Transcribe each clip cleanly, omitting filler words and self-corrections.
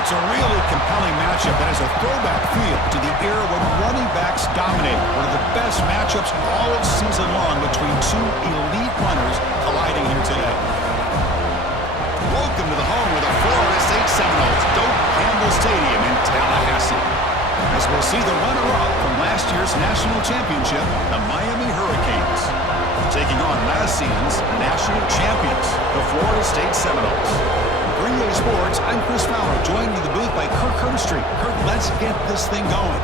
It's a really compelling matchup that has a throwback feel to the era when running backs dominated. One of the best matchups all season long between two elite runners colliding here today. Welcome to the home of the Florida State Seminoles, Doak Campbell Stadium in Tallahassee. As we'll see the runner-up from last year's national championship, the Miami Hurricanes, taking on last season's national champions, the Florida State Seminoles. For EA Sports, I'm Chris Fowler, joined in the booth by Kirk Herbstreit. Kirk, let's get this thing going.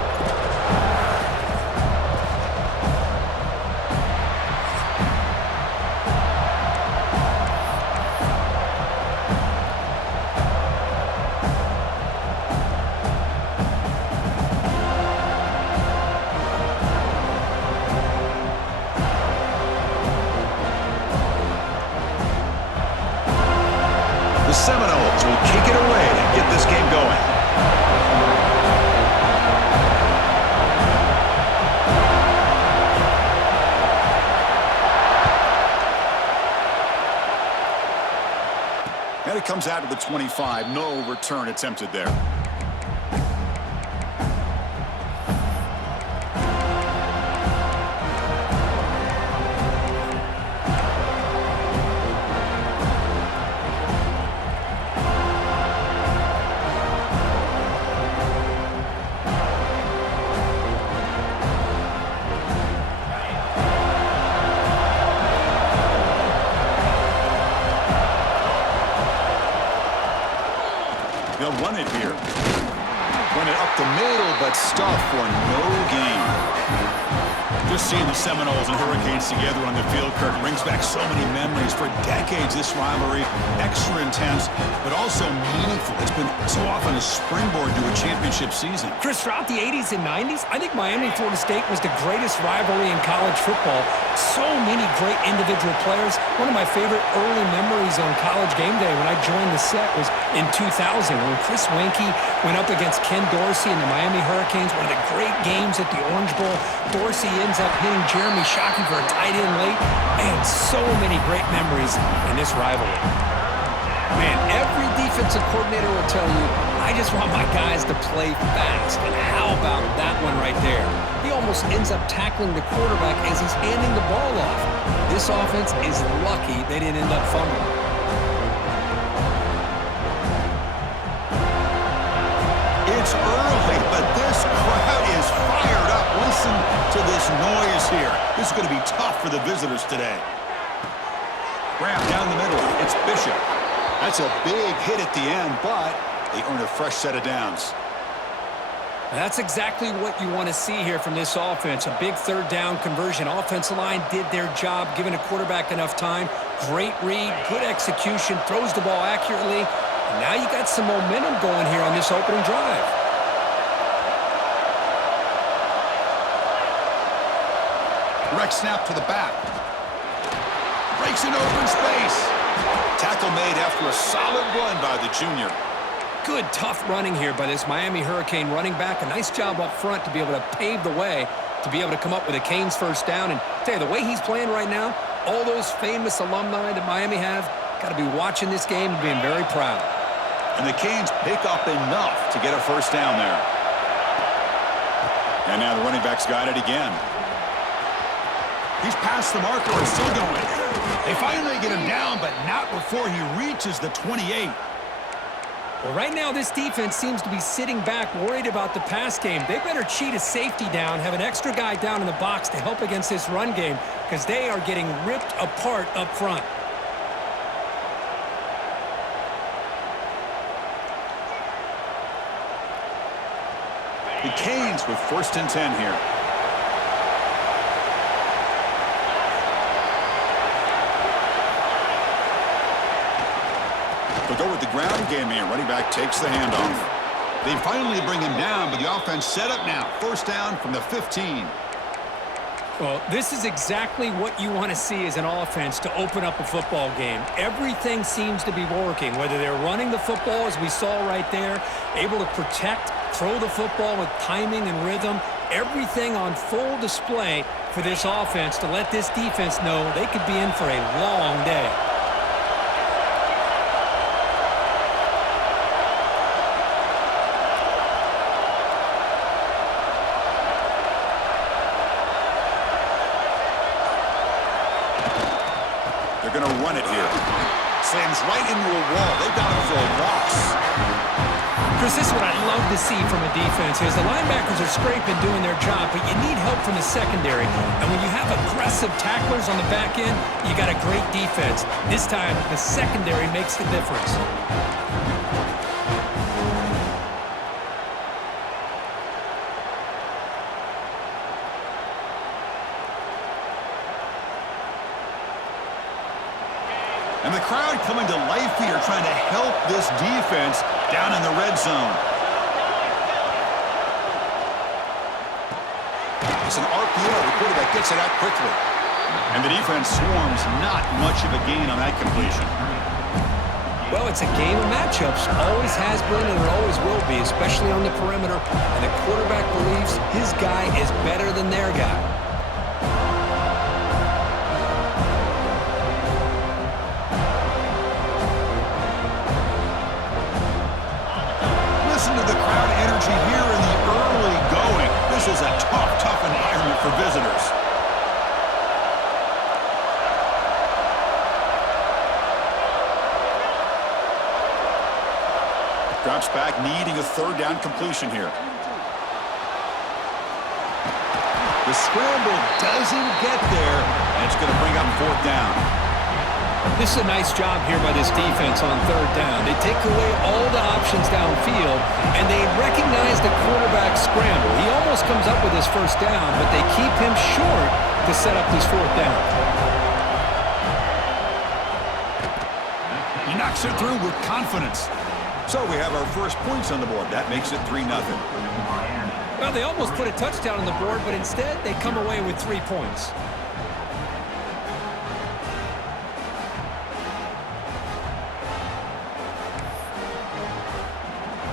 The Seminoles will kick it away and get this game going. And it comes out to the 25. No return attempted there. They'll run it here. Run it up the middle, but stuff for no gain. Just seeing the Seminoles and Hurricanes together on the field, Kirk, brings back so many memories. For decades, this rivalry, extra intense, but also meaningful. It's been so often a springboard to a championship season. Chris, throughout the 80s and 90s, I think Miami-Florida State was the greatest rivalry in college football. So many great individual players. One of my favorite early memories on College Game Day when I joined the set was in 2000 when Chris Weinke went up against Ken Dorsey and the Miami Hurricanes. One of the great games at the Orange Bowl. Dorsey ends up hitting Jeremy Shockey for a tight end late. Man, so many great memories in this rivalry. Man, every defensive coordinator will tell you, I just want my guys to play fast. And how about that one right there? He almost ends up tackling the quarterback as he's handing the ball off. This offense is lucky they didn't end up fumbling. It's early, but this crowd is fired up. Listen to this noise here. This is going to be tough for the visitors today. Graham down the middle. It's Bishop. That's a big hit at the end, but they earn a fresh set of downs. That's exactly what you want to see here from this offense. A big third down conversion. Offensive line did their job, giving a quarterback enough time. Great read, good execution, throws the ball accurately. And now you got some momentum going here on this opening drive. Direct snap to the back. Breaks in open space. Tackle made after a solid run by the junior. Good, tough running here by this Miami Hurricane running back. A nice job up front to be able to pave the way, to be able to come up with a Canes first down. And tell you, the way he's playing right now, all those famous alumni that Miami have, got to be watching this game and being very proud. And the Canes pick up enough to get a first down there. And now the running back's got it again. He's past the marker and still going. They finally get him down, but not before he reaches the 28. Well, right now this defense seems to be sitting back, worried about the pass game. They better cheat a safety down, have an extra guy down in the box to help against this run game, because they are getting ripped apart up front. The Canes with 1st and 10 here. They'll go with the ground game here. Running back takes the handoff. They finally bring him down, but the offense set up now. First down from the 15. Well, this is exactly what you want to see as an offense to open up a football game. Everything seems to be working, whether they're running the football, as we saw right there, able to protect, throw the football with timing and rhythm. Everything on full display for this offense to let this defense know they could be in for a long day. going to run it here. Slams right into a wall. They've got him for a loss. Chris, this is what I love to see from a defense is the linebackers are scraping doing their job, but you need help from the secondary. And when you have aggressive tacklers on the back end, you got a great defense. This time, the secondary makes the difference. And the crowd coming to life here, trying to help this defense down in the red zone. It's an RPO. The quarterback gets it out quickly. And the defense swarms, not much of a gain on that completion. Well, it's a game of matchups. Always has been and it always will be, especially on the perimeter. And the quarterback believes his guy is better than their guy. Listen to the crowd energy here in the early going. This is a tough environment for visitors. Drops back, needing a third down completion here. The scramble doesn't get there, and it's going to bring up fourth down. This is a nice job here by this defense on third down. They take away all the options downfield, and they recognize the quarterback scramble. He almost comes up with his first down, but they keep him short to set up this fourth down. He knocks it through with confidence. So we have our first points on the board. That makes it 3-0. Well, they almost put a touchdown on the board, but instead they come away with 3 points.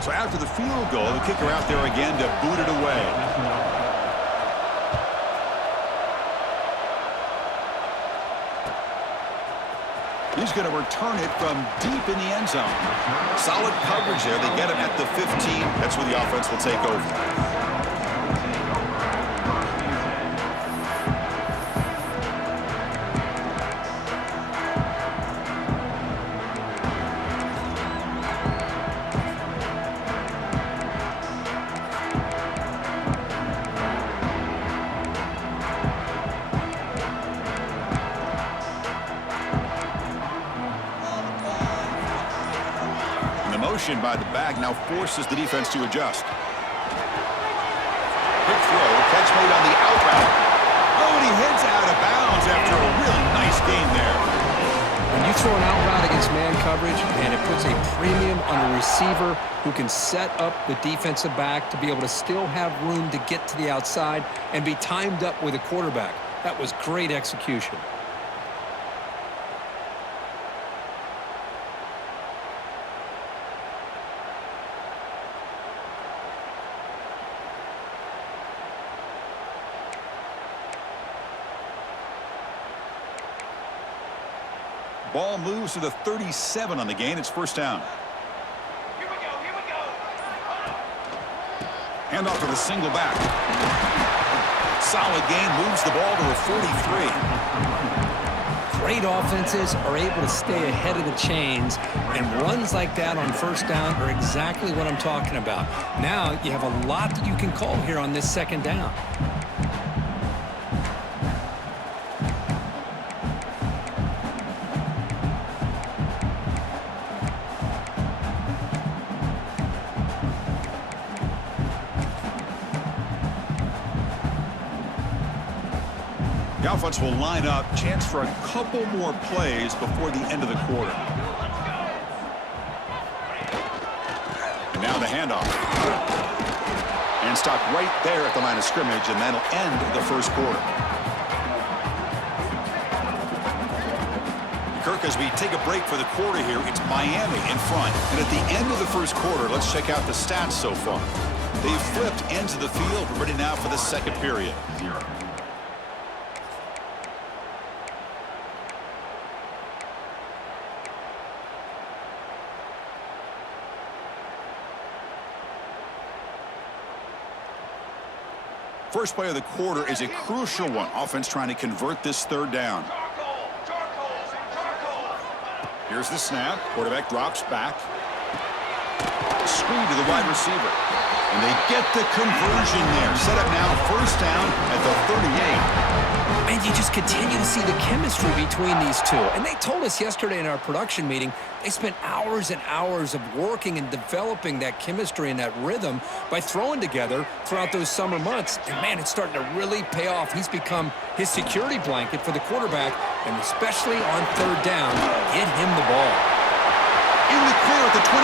So after the field goal, the kicker out there again to boot it away. He's going to return it from deep in the end zone. Solid coverage there. They get him at the 15. That's where the offense will take over. By the back now forces the defense to adjust. Quick throw, catch made on the out route. Oh, and he heads out of bounds after a really nice game there. When you throw an out route against man coverage, and it puts a premium on a receiver who can set up the defensive back to be able to still have room to get to the outside and be timed up with a quarterback. That was great execution. Ball moves to the 37 on the gain. It's first down. Here we go. Hand off to the single back. Solid gain, moves the ball to a 43. Great offenses are able to stay ahead of the chains, and runs like that on first down are exactly what I'm talking about. Now you have a lot that you can call here on this second down. The offense will line up. Chance for a couple more plays before the end of the quarter. And now the handoff. And stop right there at the line of scrimmage, and that'll end the first quarter. Kirk, as we take a break for the quarter here, it's Miami in front. And at the end of the first quarter, let's check out the stats so far. They've flipped ends of the field. We're ready now for the second period. First play of the quarter is a crucial one. Offense trying to convert this third down. Here's the snap. Quarterback drops back. Screen to the wide receiver. And they get the conversion there. Set up now, first down at the 38. And you just continue to see the chemistry between these two. And they told us yesterday in our production meeting, they spent hours and hours of working and developing that chemistry and that rhythm by throwing together throughout those summer months. And, man, it's starting to really pay off. He's become his security blanket for the quarterback, and especially on third down, get him the ball. In the clear at the 25.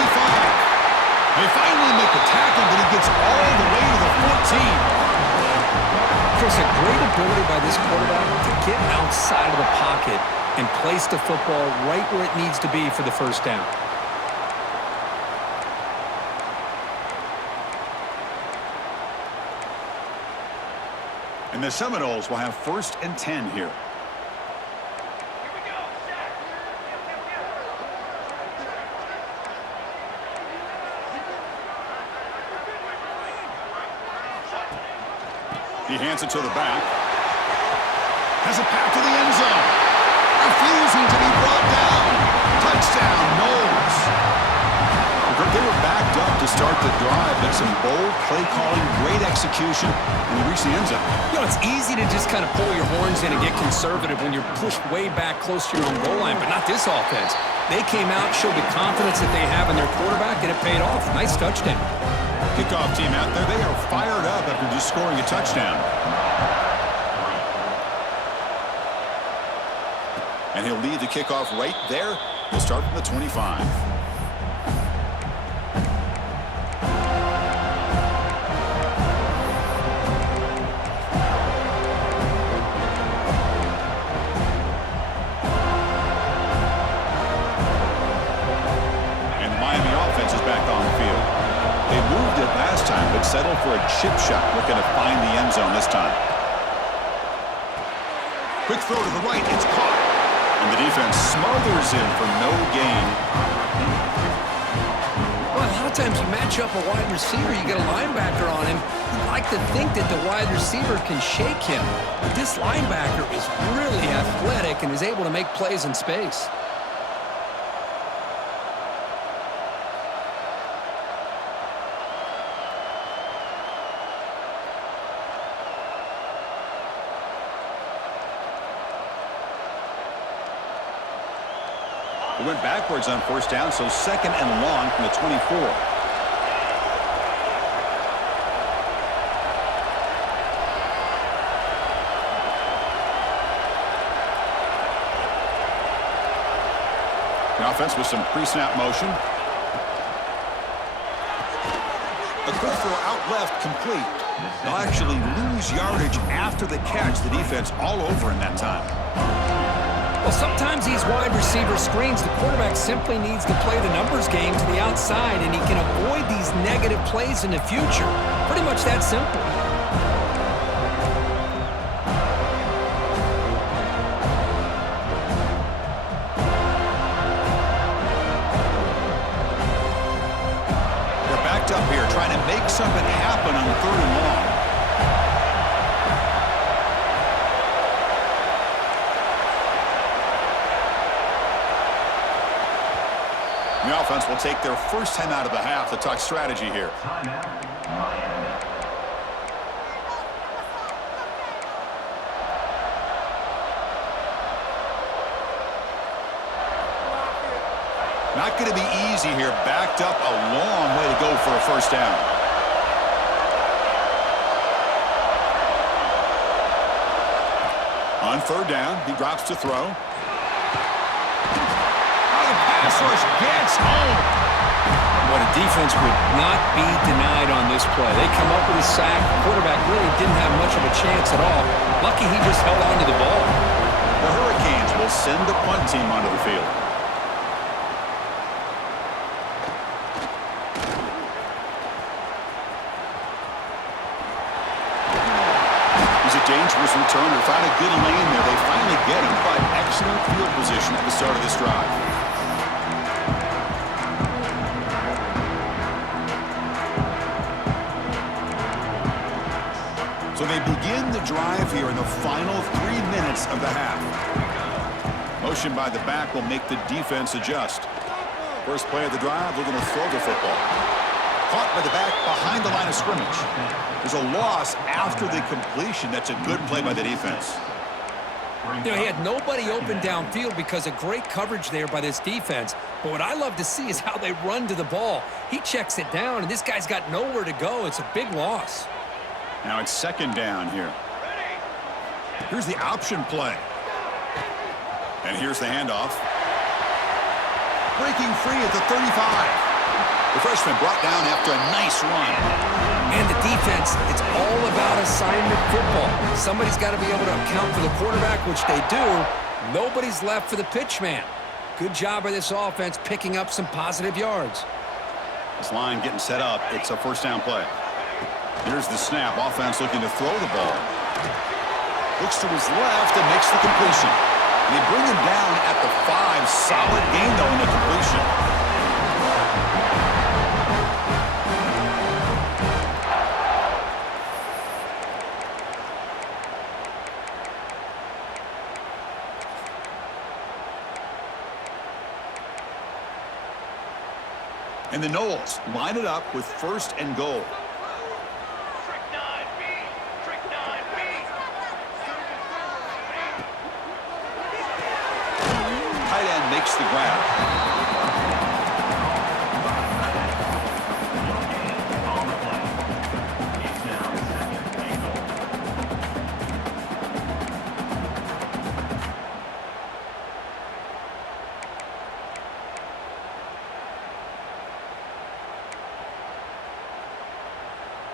They finally make the tackle, but he gets all the way to the 14. Chris, a great ability by this quarterback to get outside of the pocket and place the football right where it needs to be for the first down. And the Seminoles will have 1st and 10 here. He hands it to the back. Has a pass to the end zone. Refusing to be brought down. Touchdown, Noles. They were backed up to start the drive, but some bold play calling, great execution, and he reached the end zone. You know, it's easy to just kind of pull your horns in and get conservative when you're pushed way back close to your own goal line, but not this offense. They came out, showed the confidence that they have in their quarterback, and it paid off. Nice touchdown. Kickoff team out there. They are fired up after just scoring a touchdown. And he'll lead the kickoff right there. He'll start from the 25. And the Miami offense is back on the field. They moved it last time, but settled for a chip shot, looking to find the end zone this time. Quick throw to the right. It's caught. And the defense smothers him for no gain. Well, a lot of times you match up a wide receiver, you get a linebacker on him. You like to think that the wide receiver can shake him. But this linebacker is really athletic and is able to make plays in space. It went backwards on first down, so 2nd and long from the 24. The offense with some pre-snap motion. A quick throw out left, complete. They'll actually lose yardage after the catch. The defense all over in that time. Well, sometimes these wide receiver screens, the quarterback simply needs to play the numbers game to the outside, and he can avoid these negative plays in the future. Pretty much that simple. They're backed up here, trying to make something happen on 3rd and long. The offense will take their first time out of the half to talk strategy here. Not going to be easy here. Backed up a long way to go for a first down. On 3rd down, he drops to throw. Pass rush gets home. What a defense would not be denied on this play. They come up with a sack. The quarterback really didn't have much of a chance at all. Lucky he just held on to the ball. The Hurricanes will send the punt team onto the field. He's a dangerous returner. Found a good lane there. They finally get him, but excellent field position at the start of this drive. So they begin the drive here in the final 3 minutes of the half. Motion by the back will make the defense adjust. First play of the drive, they're going to throw the football. Caught by the back behind the line of scrimmage. There's a loss after the completion. That's a good play by the defense. You know, he had nobody open downfield because of great coverage there by this defense. But what I love to see is how they run to the ball. He checks it down, and this guy's got nowhere to go. It's a big loss. Now it's second down here. Here's the option play. And here's the handoff. Breaking free at the 35. The freshman brought down after a nice run. And the defense, it's all about assignment football. Somebody's got to be able to account for the quarterback, which they do. Nobody's left for the pitch man. Good job by this offense picking up some positive yards. This line getting set up. It's a first down play. Here's the snap. Offense looking to throw the ball. Looks to his left and makes the completion. And they bring him down at the 5. Solid gain, though, in the completion. And the Noles line it up with first and goal. Trick 9B. Trick 9B. Tight end makes the grab.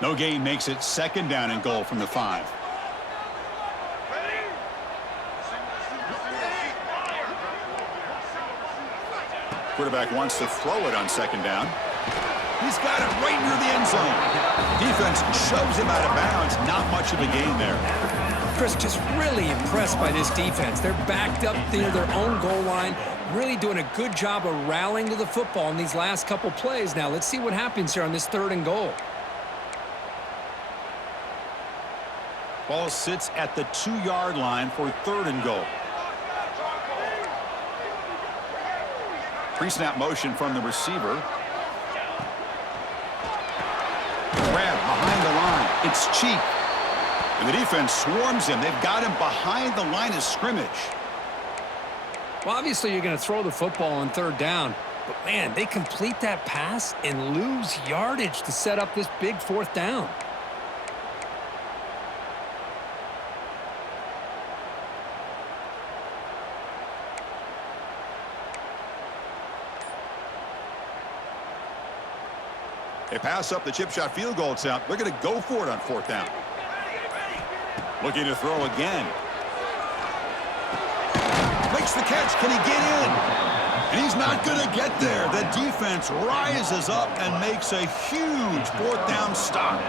No gain makes it second down and goal from the 5. Quarterback wants to throw it on second down. He's got it right near the end zone. Defense shoves him out of bounds. Not much of a gain there. Chris, just really impressed by this defense. They're backed up near their own goal line, really doing a good job of rallying to the football in these last couple plays. Now, let's see what happens here on this third and goal. Ball sits at the 2-yard line for third and goal. Pre-snap motion from the receiver. Grab behind the line. It's cheap. And the defense swarms him. They've got him behind the line of scrimmage. Well, obviously you're going to throw the football on third down. But, man, they complete that pass and lose yardage to set up this big fourth down. They pass up the chip shot field goal attempt. They're going to go for it on fourth down. Looking to throw again. Makes the catch. Can he get in? And he's not going to get there. The defense rises up and makes a huge fourth down stop.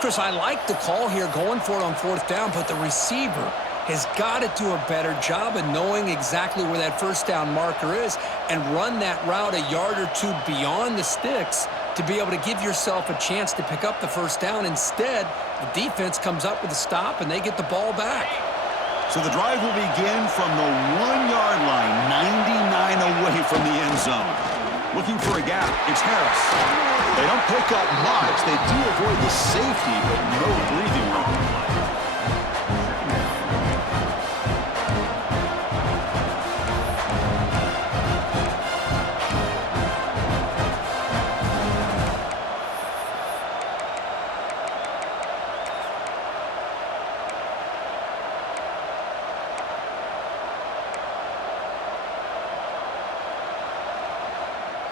Chris, I like the call here going for it on fourth down, but the receiver has got to do a better job of knowing exactly where that first down marker is and run that route a yard or two beyond the sticks to be able to give yourself a chance to pick up the first down. Instead, the defense comes up with a stop, and they get the ball back. So the drive will begin from the 1-yard line, 99 away from the end zone. Looking for a gap, it's Harris. They don't pick up much. They do avoid the safety, but no breathing room.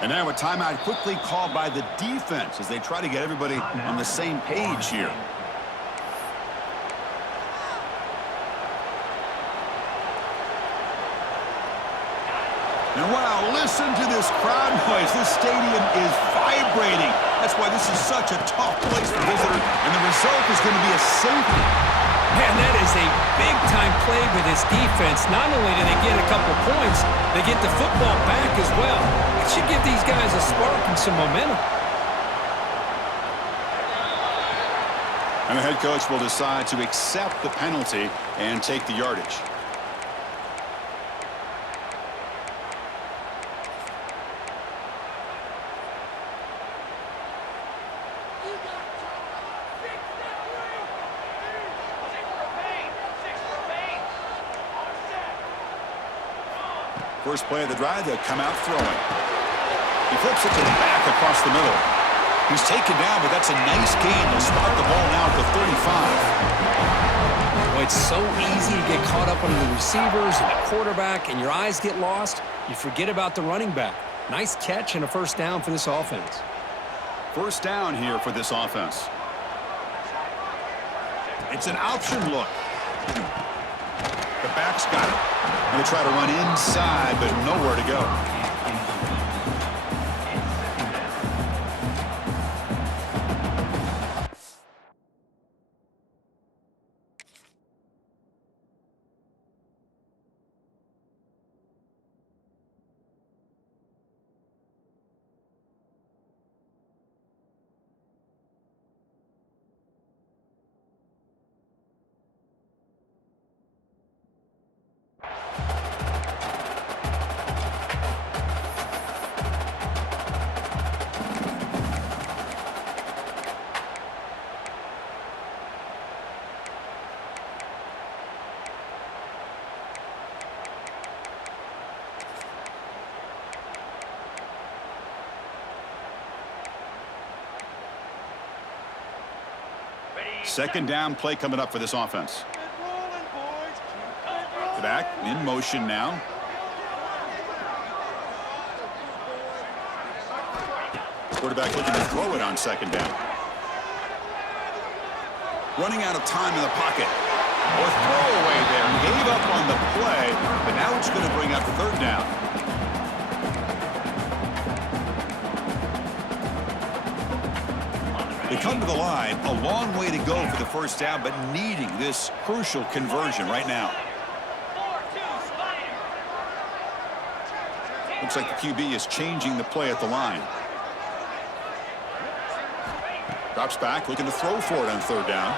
And now a timeout quickly called by the defense as they try to get everybody on the same page here. And wow, listen to this crowd noise. This stadium is vibrating. That's why this is such a tough place for visitors. And the result is going to be a safety. Man, that is a big-time play with this defense. Not only do they get a couple points, they get the football back as well. It should give these guys a spark and some momentum. And the head coach will decide to accept the penalty and take the yardage. First play of the drive, they'll come out throwing. He flips it to the back across the middle. He's taken down, but that's a nice gain. They'll spot the ball now at the 35. Well, it's so easy to get caught up on the receivers and the quarterback, and your eyes get lost. You forget about the running back. Nice catch and a first down for this offense. First down here for this offense. It's an option look. The back's got it. Going to try to run inside, but nowhere to go. Second down play coming up for this offense. The back in motion now. Quarterback looking to throw it on second down. Running out of time in the pocket. Or throwaway there. Gave up on the play, but now it's going to bring up third down. They come to the line, a long way to go for the first down, but needing this crucial conversion right now. Looks like the QB is changing the play at the line. Drops back, looking to throw for it on third down.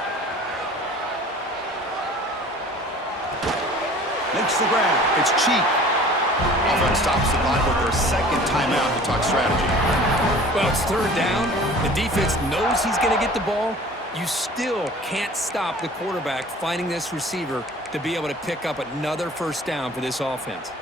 Makes the grab. It's cheap. Offense stops the clock with their second timeout to talk strategy. Well, it's third down. The defense knows he's going to get the ball. You still can't stop the quarterback finding this receiver to be able to pick up another first down for this offense.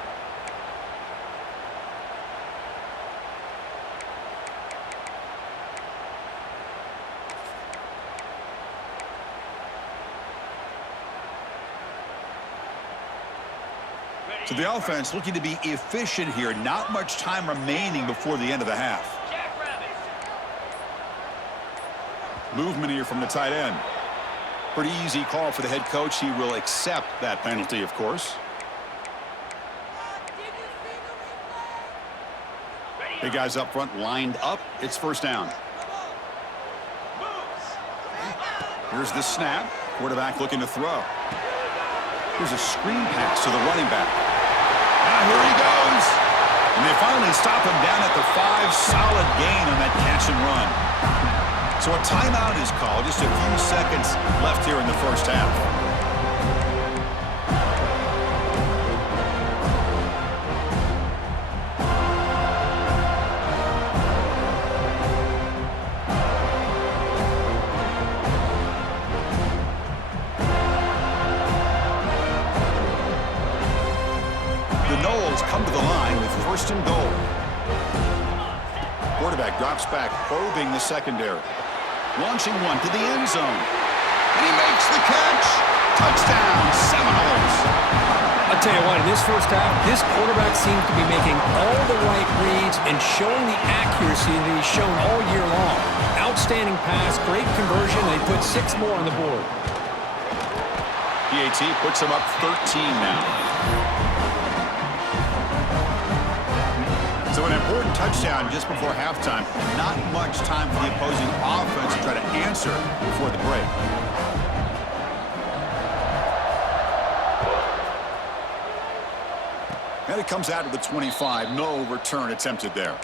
So the offense looking to be efficient here. Not much time remaining before the end of the half. Movement here from the tight end. Pretty easy call for the head coach. He will accept that penalty, of course. Big guys up front lined up. It's first down. Here's the snap. Quarterback looking to throw. Here's a screen pass to the running back. Now here he goes. And they finally stop him down at the 5. Solid gain on that catch and run. So a timeout is called. Just a few seconds left here in the first half. The Noles come to the line with first and goal. Quarterback drops back, probing the secondary. Launching one to the end zone. And he makes the catch. Touchdown, Seminoles. I'll tell you what, in this first half, this quarterback seems to be making all the right reads and showing the accuracy that he's shown all year long. Outstanding pass, great conversion. They put 6 more on the board. PAT puts him up 13 now. So an important touchdown just before halftime. Not much time for the opposing offense to try to answer before the break. And it comes out to the 25. No return attempted there.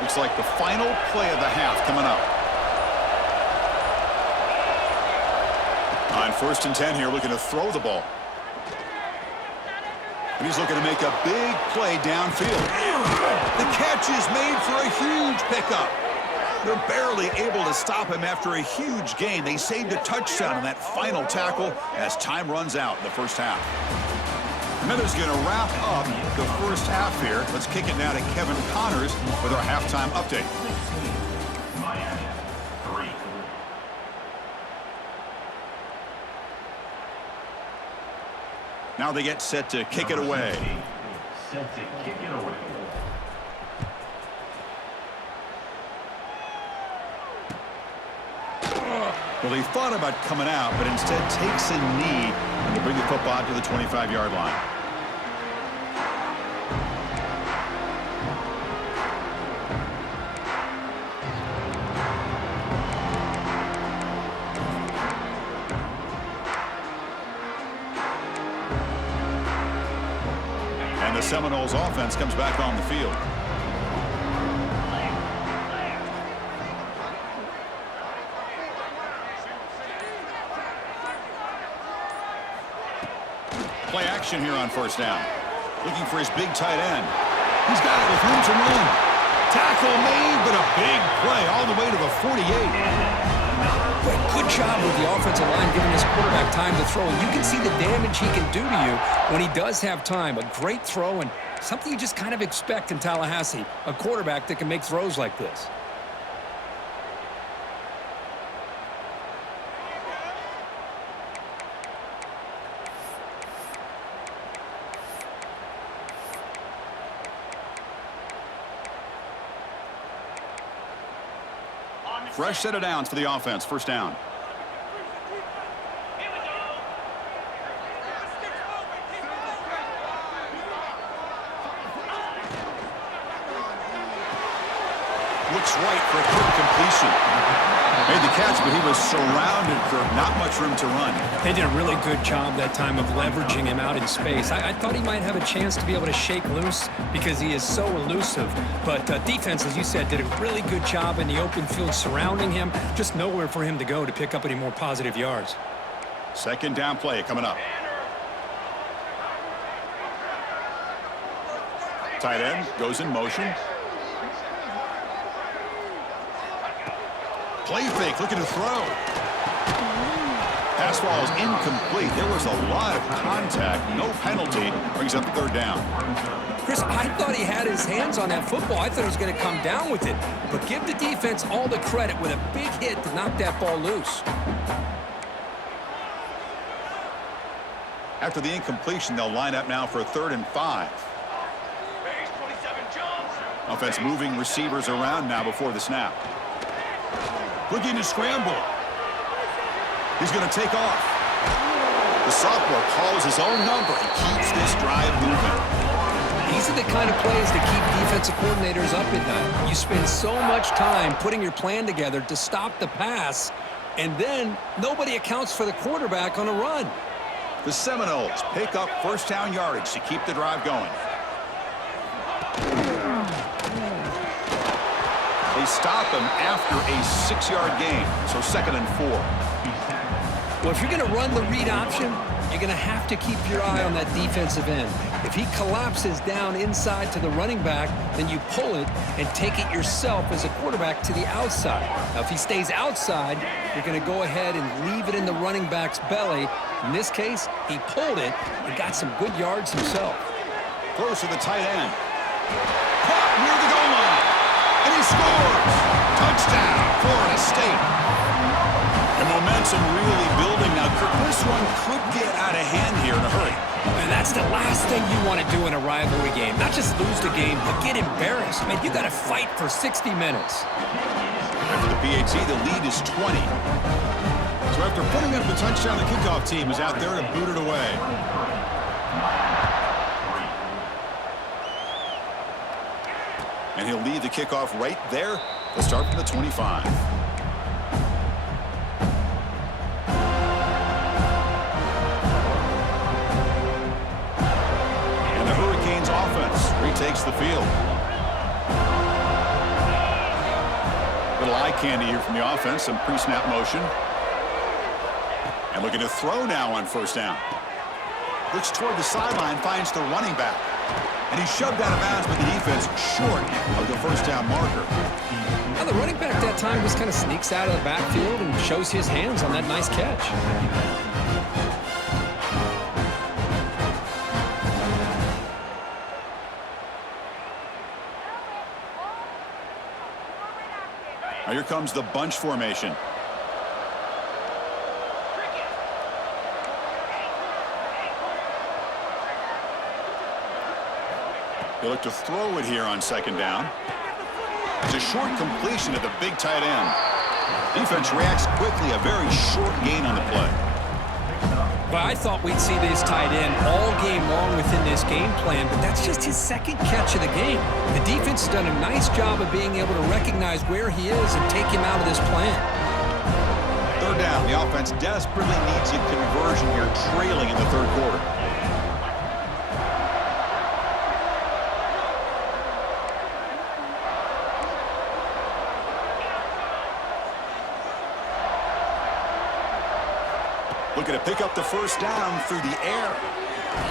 Looks like the final play of the half coming up. On first and 10 here, looking to throw the ball. And he's looking to make a big play downfield. The catch is made for a huge pickup. They're barely able to stop him after a huge gain. They saved a touchdown on that final tackle as time runs out in the first half. And that is going to wrap up the first half here. Let's kick it now to Kevin Connors with our halftime update. Now they get set to kick it away. Well, he thought about coming out, but instead takes a knee and to bring the football to the 25-yard line. And the Seminoles offense comes back on the field. Play action here on first down. Looking for his big tight end. He's got it with room to run. Tackle made, but a big play all the way to the 48. Good job with the offensive line giving his quarterback time to throw. And you can see the damage he can do to you when he does have time. A great throw and something you just kind of expect in Tallahassee. A quarterback that can make throws like this. Fresh set of downs for the offense. First down. Looks right for a quick completion. Made the catch, but he was surrounded for not much room to run. They did a really good job that time of leveraging him out in space. I thought he might have a chance to be able to shake loose because he is so elusive. But defense, as you said, did a really good job in the open field surrounding him. Just nowhere for him to go to pick up any more positive yards. Second down play coming up. Tight end goes in motion. Play fake, looking to throw. Pass ball is incomplete. There was a lot of contact. No penalty. Brings up third down. Chris, I thought he had his hands on that football. I thought he was going to come down with it. But give the defense all the credit with a big hit to knock that ball loose. After the incompletion, they'll line up now for a 3rd and 5. Offense moving receivers around now before the snap. Looking to scramble. He's going to take off. The sophomore calls his own number and keeps this drive moving. These are the kind of plays that keep defensive coordinators up at night. You spend so much time putting your plan together to stop the pass, and then nobody accounts for the quarterback on a run. The Seminoles pick up first down yardage to keep the drive going. They stop him after a 6-yard gain, so 2nd and 4. Well, if you're going to run the read option, you're going to have to keep your eye on that defensive end. If he collapses down inside to the running back, then you pull it and take it yourself as a quarterback to the outside. Now, if he stays outside, you're going to go ahead and leave it in the running back's belly. In this case, he pulled it and got some good yards himself. Close to the tight end. Caught near the goal line. And he scores! Touchdown, Florida State. And momentum really building now. This one could get out of hand here in a hurry. And that's the last thing you want to do in a rivalry game. Not just lose the game, but get embarrassed. Man, you got to fight for 60 minutes. After the PAT, the lead is 20. So after putting up the touchdown, the kickoff team is out there to boot it away. And he'll lead the kickoff right there. They'll start from the 25. And the Hurricanes offense retakes the field. Little eye candy here from the offense, some pre-snap motion. And looking to throw now on first down. Looks toward the sideline, finds the running back. And he shoved out of bounds with the defense short of the first down marker. Now the running back that time just kind of sneaks out of the backfield and shows his hands on that nice catch. Now here comes the bunch formation. They look to throw it here on second down. It's a short completion to the big tight end. Defense reacts quickly, a very short gain on the play. Well, I thought we'd see this tight end all game long within this game plan, but that's just his second catch of the game. The defense has done a nice job of being able to recognize where he is and take him out of this plan. Third down, the offense desperately needs a conversion here, trailing in the third quarter. Looking to pick up the first down through the air.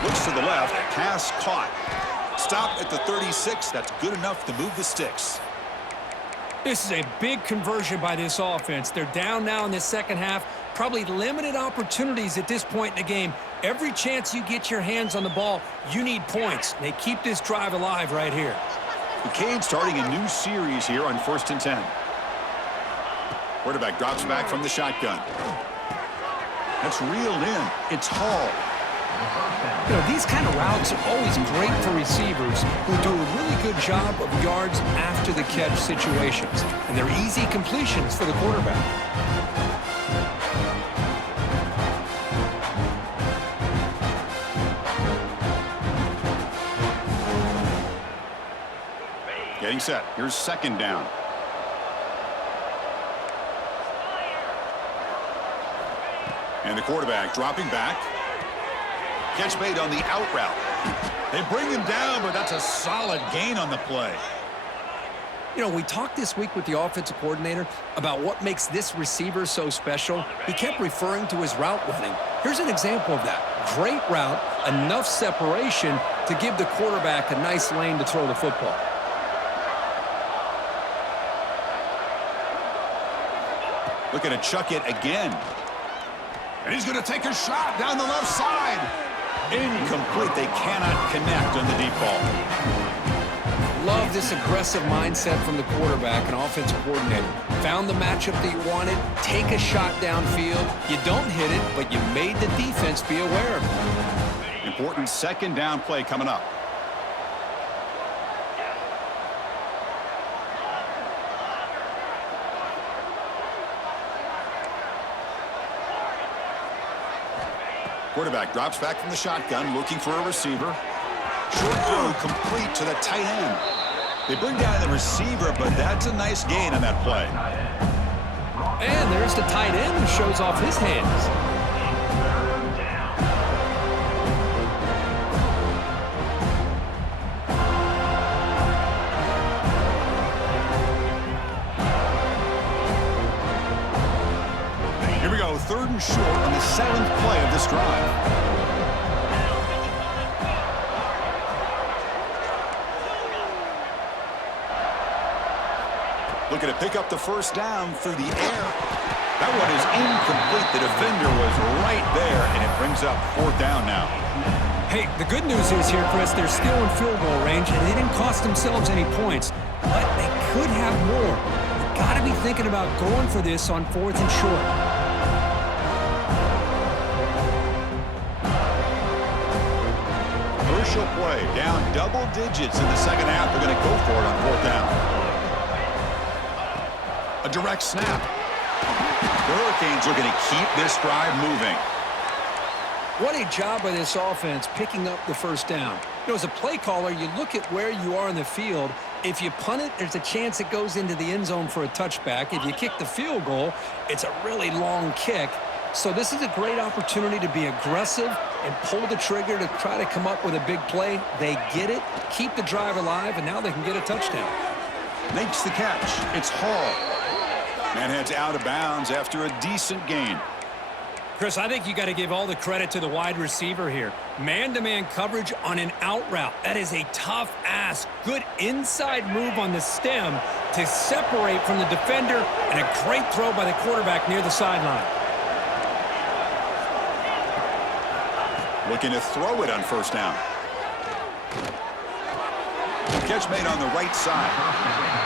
Looks to the left, pass caught. Stop at the 36, that's good enough to move the sticks. This is a big conversion by this offense. They're down now in the second half. Probably limited opportunities at this point in the game. Every chance you get your hands on the ball, you need points. They keep this drive alive right here. The Canes starting a new series here on 1st and 10. Quarterback drops back from the shotgun. That's reeled in. It's Hall. You know, these kind of routes are always great for receivers who do a really good job of yards after the catch situations. And they're easy completions for the quarterback. Getting set. Here's second down. And the quarterback dropping back. Catch made on the out route. They bring him down, but that's a solid gain on the play. You know, we talked this week with the offensive coordinator about what makes this receiver so special. He kept referring to his route running. Here's an example of that. Great route, enough separation to give the quarterback a nice lane to throw the football. Looking to chuck it again. And he's going to take a shot down the left side. Incomplete. They cannot connect on the deep ball. Love this aggressive mindset from the quarterback and offensive coordinator. Found the matchup that you wanted. Take a shot downfield. You don't hit it, but you made the defense be aware of it. Important second down play coming up. Quarterback drops back from the shotgun, looking for a receiver. Short throw complete to the tight end. They bring down the receiver, but that's a nice gain on that play. And there's the tight end who shows off his hands. Here we go, 3rd and short on the 7th play of this drive. Looking to pick up the first down through the air. That one is incomplete. The defender was right there, and it brings up 4th down now. Hey, the good news is here, Chris, they're still in field goal range, and they didn't cost themselves any points, but they could have more. You've got to be thinking about going for this on 4th and short. Crucial play, down double digits in the second half. They're going to go for it on 4th down. A direct snap. The Hurricanes are going to keep this drive moving. What a job by this offense picking up the first down. You know, as a play caller, you look at where you are in the field. If you punt it, there's a chance it goes into the end zone for a touchback. If you kick the field goal, it's a really long kick. So this is a great opportunity to be aggressive and pull the trigger to try to come up with a big play. They get it, keep the drive alive, and now they can get a touchdown. Makes the catch. It's Hall. Man heads out of bounds after a decent gain. Chris, I think you got to give all the credit to the wide receiver here. Man-to-man coverage on an out route. That is a tough ask. Good inside move on the stem to separate from the defender, and a great throw by the quarterback near the sideline. Looking to throw it on first down. The catch made on the right side.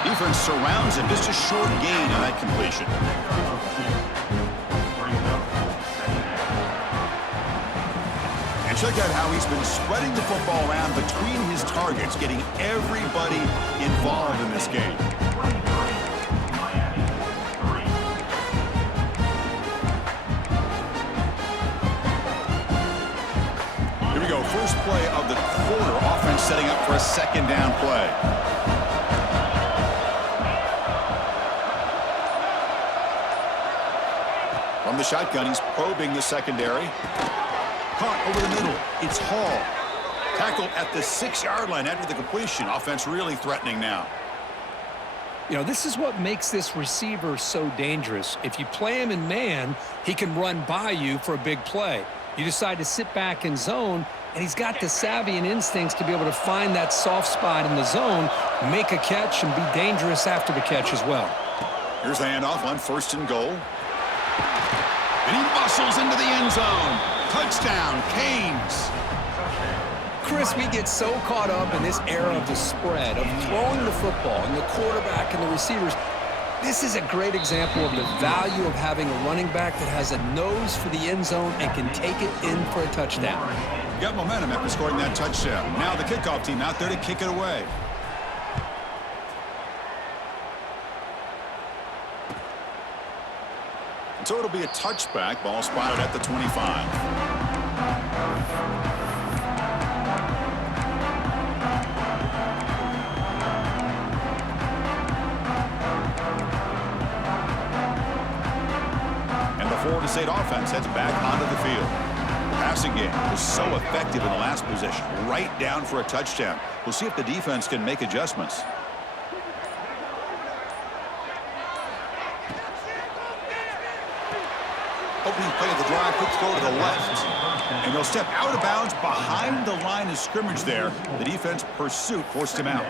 Defense surrounds him. Just a short gain on that completion. And check out how he's been spreading the football around between his targets, getting everybody involved in this game. Here we go. First play of the quarter. Offense setting up for a second down play. From the shotgun, he's probing the secondary. Caught over the middle. It's Hall. Tackled at the 6-yard line after the completion. Offense really threatening now. You know, this is what makes this receiver so dangerous. If you play him in man, he can run by you for a big play. You decide to sit back in zone, and he's got the savvy and instincts to be able to find that soft spot in the zone, make a catch, and be dangerous after the catch as well. Here's the handoff on first and goal. And he muscles into the end zone. Touchdown, Canes. Chris, we get so caught up in this era of the spread, of throwing the football, and the quarterback and the receivers. This is a great example of the value of having a running back that has a nose for the end zone and can take it in for a touchdown. Got momentum after scoring that touchdown. Now the kickoff team out there to kick it away. And so it'll be a touchback. Ball spotted at the 25. Florida State offense heads back onto the field. The passing game was so effective in the last possession, right down for a touchdown. We'll see if the defense can make adjustments. Opening play of the drive, quick throw to the left. And they'll step out of bounds behind the line of scrimmage there. The defense pursuit forced him out.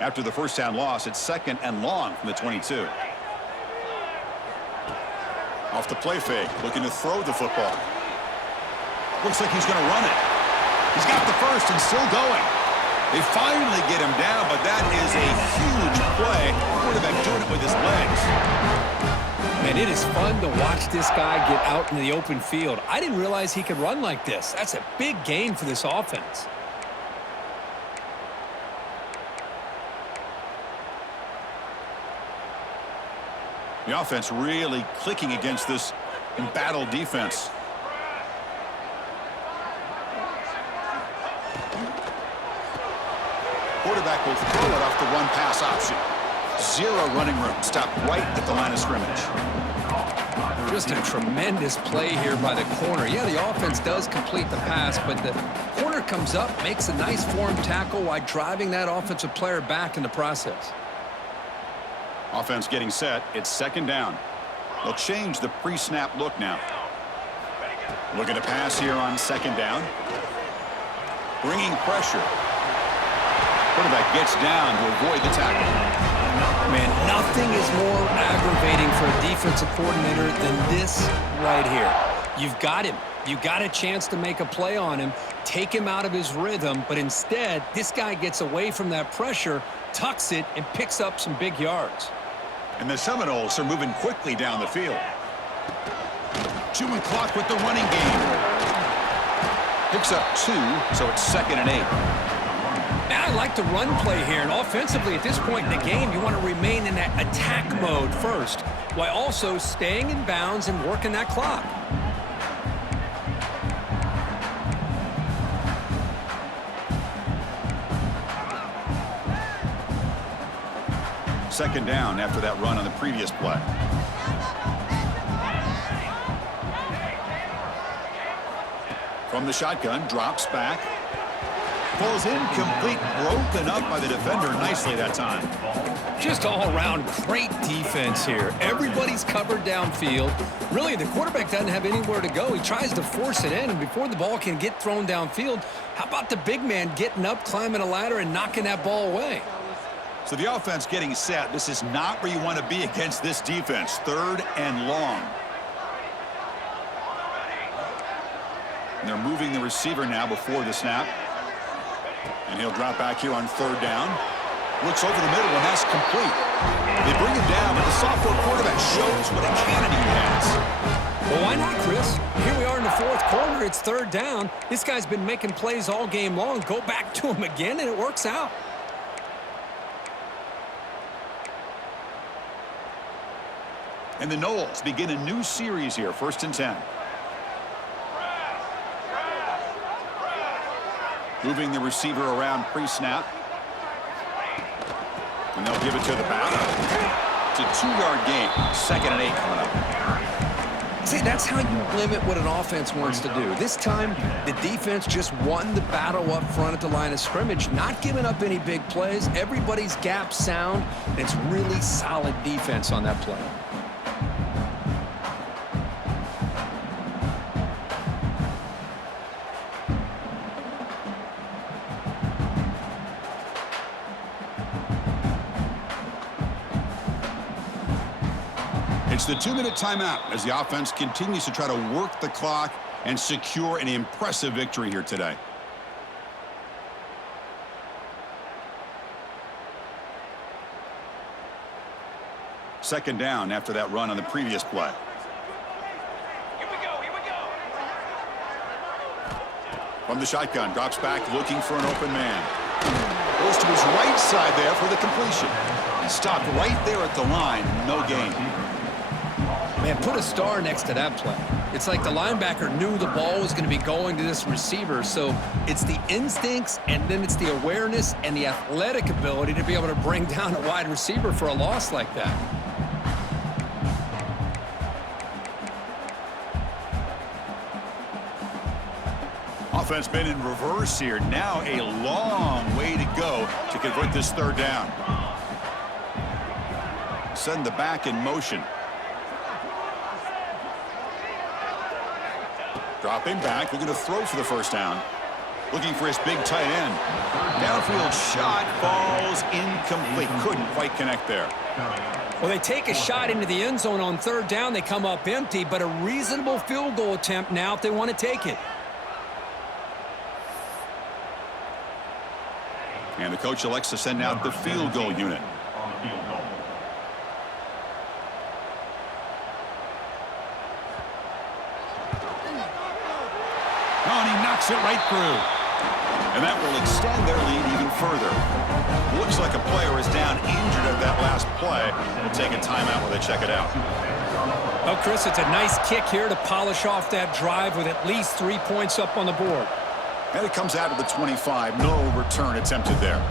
After the first down loss, it's second and long from the 22. Off the play fake, looking to throw the football. Looks like he's going to run it. He's got the first and still going. They finally get him down, but that is a huge play. Quarterback doing it with his legs. Man, it is fun to watch this guy get out in the open field. I didn't realize he could run like this. That's a big gain for this offense. The offense really clicking against this embattled defense. Quarterback will throw it off the one-pass option. Zero running room. Stopped right at the line of scrimmage. Just a tremendous play here by the corner. Yeah, the offense does complete the pass, but the corner comes up, makes a nice form tackle while driving that offensive player back in the process. Offense getting set. It's second down. They'll change the pre-snap look now. Looking to pass here on second down. Bringing pressure. Quarterback gets down to avoid the tackle. Man, nothing is more aggravating for a defensive coordinator than this right here. You've got him. You got a chance to make a play on him, take him out of his rhythm, but instead, this guy gets away from that pressure, tucks it, and picks up some big yards. And the Seminoles are moving quickly down the field. Chewing clock with the running game. Picks up 2, so it's second and 8. Now I like the run play here, and offensively at this point in the game, you want to remain in that attack mode first, while also staying in bounds and working that clock. Second down after that run on the previous play. From the shotgun, drops back. Falls incomplete, broken up by the defender nicely that time. Just all around great defense here. Everybody's covered downfield. Really, the quarterback doesn't have anywhere to go. He tries to force it in, and before the ball can get thrown downfield, how about the big man getting up, climbing a ladder, and knocking that ball away? So the offense getting set. This is not where you want to be against this defense. 3rd and long. And they're moving the receiver now before the snap. And he'll drop back here on 3rd down. Looks over the middle, and that's complete. They bring him down, but the sophomore quarterback shows what a cannon he has. Well, why not, Chris? Here we are in the 4th quarter. It's 3rd down. This guy's been making plays all game long. Go back to him again, and it works out. And the Noles begin a new series here, 1st and 10. Moving the receiver around pre-snap. And they'll give it to the back. It's a 2-yard gain. 2nd and 8 coming up. See, that's how you limit what an offense wants to do. This time, the defense just won the battle up front at the line of scrimmage, not giving up any big plays. Everybody's gap sound. It's really solid defense on that play. It's the 2-minute timeout as the offense continues to try to work the clock and secure an impressive victory here today. Second down after that run on the previous play. Here we go, here we go. From the shotgun, drops back looking for an open man. Goes to his right side there for the completion. Stopped right there at the line, no gain. Man, put a star next to that play. It's like the linebacker knew the ball was going to be going to this receiver, so it's the instincts, and then it's the awareness and the athletic ability to be able to bring down a wide receiver for a loss like that. Offense been in reverse here. Now a long way to go to convert this 3rd down. Send the back in motion. Dropping back, looking to throw for the 1st down. Looking for his big tight end. Downfield shot falls incomplete. Couldn't quite connect there. Well, they take a shot into the end zone on 3rd down. They come up empty, but a reasonable field goal attempt now if they want to take it. And the coach elects to send out the field goal unit. Oh, and he knocks it right through. And that will extend their lead even further. Looks like a player is down injured at that last play. We'll take a timeout while they check it out. Well, Chris, it's a nice kick here to polish off that drive with at least 3 points up on the board. And it comes out of the 25. No return attempted there.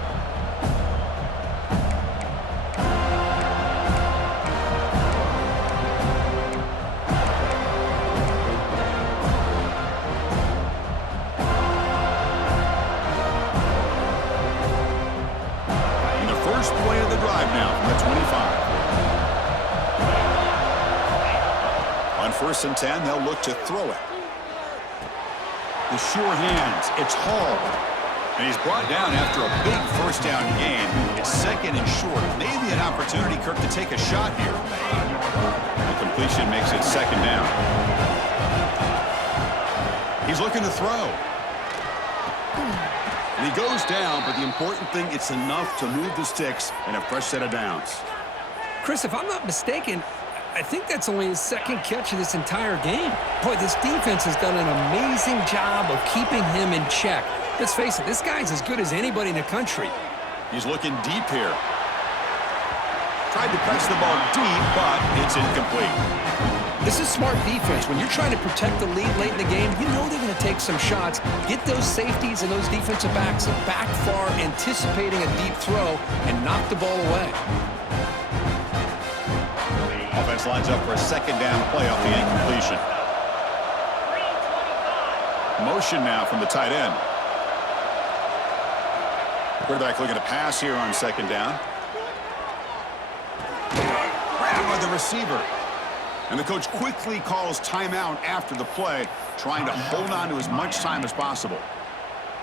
On 1st and 10, they'll look to throw it. The sure hands. It's Hall. And he's brought down after a big 1st down gain. It's 2nd and short. Maybe an opportunity, Kirk, to take a shot here. The completion makes it 2nd down. He's looking to throw. And he goes down, but the important thing, it's enough to move the sticks and a fresh set of downs. Chris, if I'm not mistaken, I think that's only his 2nd catch of this entire game. Boy, this defense has done an amazing job of keeping him in check. Let's face it, this guy's as good as anybody in the country. He's looking deep here. Tried to press the ball deep, but it's incomplete. This is smart defense. When you're trying to protect the lead late in the game, you know they're going to take some shots, get those safeties and those defensive backs back far, anticipating a deep throw, and knock the ball away. Offense lines up for a 2nd down play off the incompletion. Motion now from the tight end. Quarterback looking to pass here on second down. Grabbed by the receiver. And the coach quickly calls timeout after the play, trying to hold on to as much time as possible.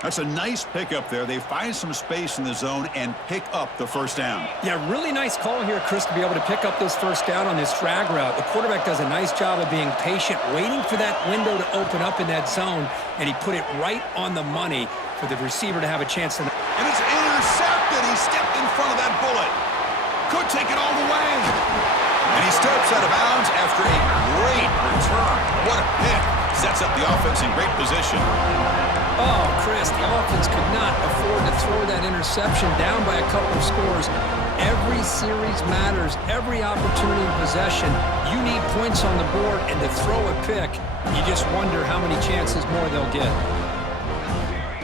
That's a nice pickup there. They find some space in the zone and pick up the first down. Yeah, really nice call here, Chris, to be able to pick up this first down on this drag route. The quarterback does a nice job of being patient, waiting for that window to open up in that zone, and he put it right on the money for the receiver to have a chance to... And it's intercepted. He stepped in front of that bullet. Could take it all the way. And he steps out of bounds after a great return. What a pick. Sets up the offense in great position. Oh, Chris, the offense could not afford to throw that interception down by a couple of scores. Every series matters. Every opportunity of possession. You need points on the board, and to throw a pick, you just wonder how many chances more they'll get.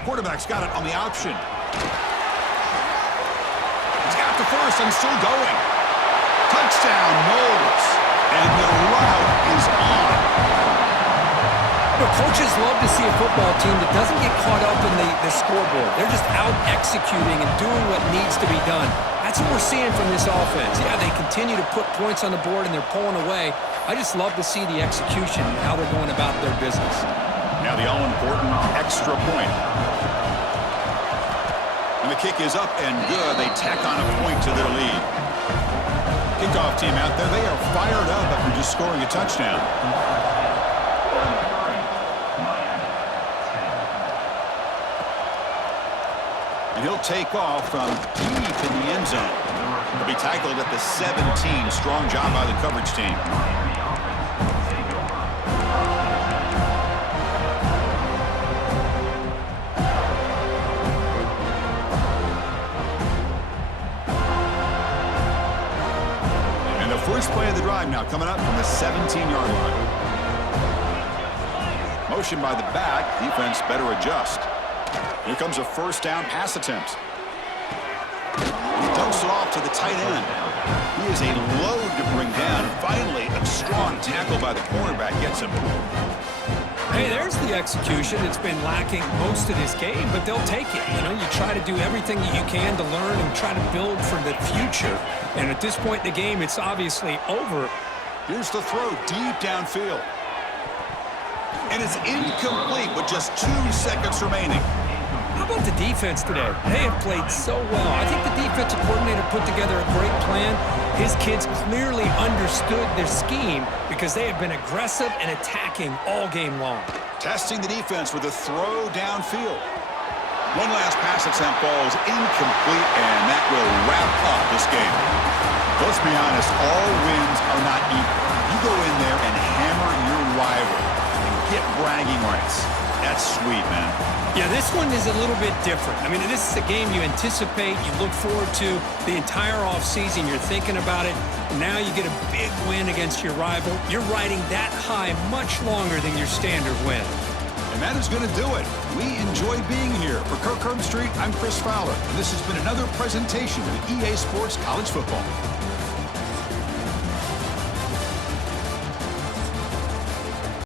Quarterback's got it on the option. He's got the first and still going. Touchdown, Knowles. And the route is on. But coaches love to see a football team that doesn't get caught up in the scoreboard. They're just out executing and doing what needs to be done. That's what we're seeing from this offense. Yeah, they continue to put points on the board and they're pulling away. I just love to see the execution and how they're going about their business. Now the all-important extra point. And the kick is up and good. They tack on a point to their lead. Kickoff team out there, they are fired up after just scoring a touchdown. And he'll take off from deep in the end zone. He'll be tackled at the 17. Strong job by the coverage team. And the first play of the drive now coming up from the 17-yard line. Motion by the back. Defense better adjust. Here comes a first down pass attempt. He dumps it off to the tight end. He is a load to bring down. Finally, a strong tackle by the cornerback gets him. Hey, there's the execution. It's been lacking most of this game, but they'll take it. You know, you try to do everything that you can to learn and try to build for the future. And at this point in the game, it's obviously over. Here's the throw deep downfield. And it's incomplete with just 2 seconds remaining. How about the defense today? They have played so well. I think the defensive coordinator put together a great plan. His kids clearly understood their scheme because they have been aggressive and attacking all game long. Testing the defense with a throw downfield. One last pass attempt falls incomplete, and that will wrap up this game. Let's be honest, all wins are not equal. You go in there and hammer your rival and get bragging rights. That's sweet, man. Yeah, this one is a little bit different. I mean, this is a game you anticipate, you look forward to the entire offseason. You're thinking about it. And now you get a big win against your rival. You're riding that high much longer than your standard win. And that is going to do it. We enjoy being here. For Kirk Street, I'm Chris Fowler. And this has been another presentation of EA Sports College Football.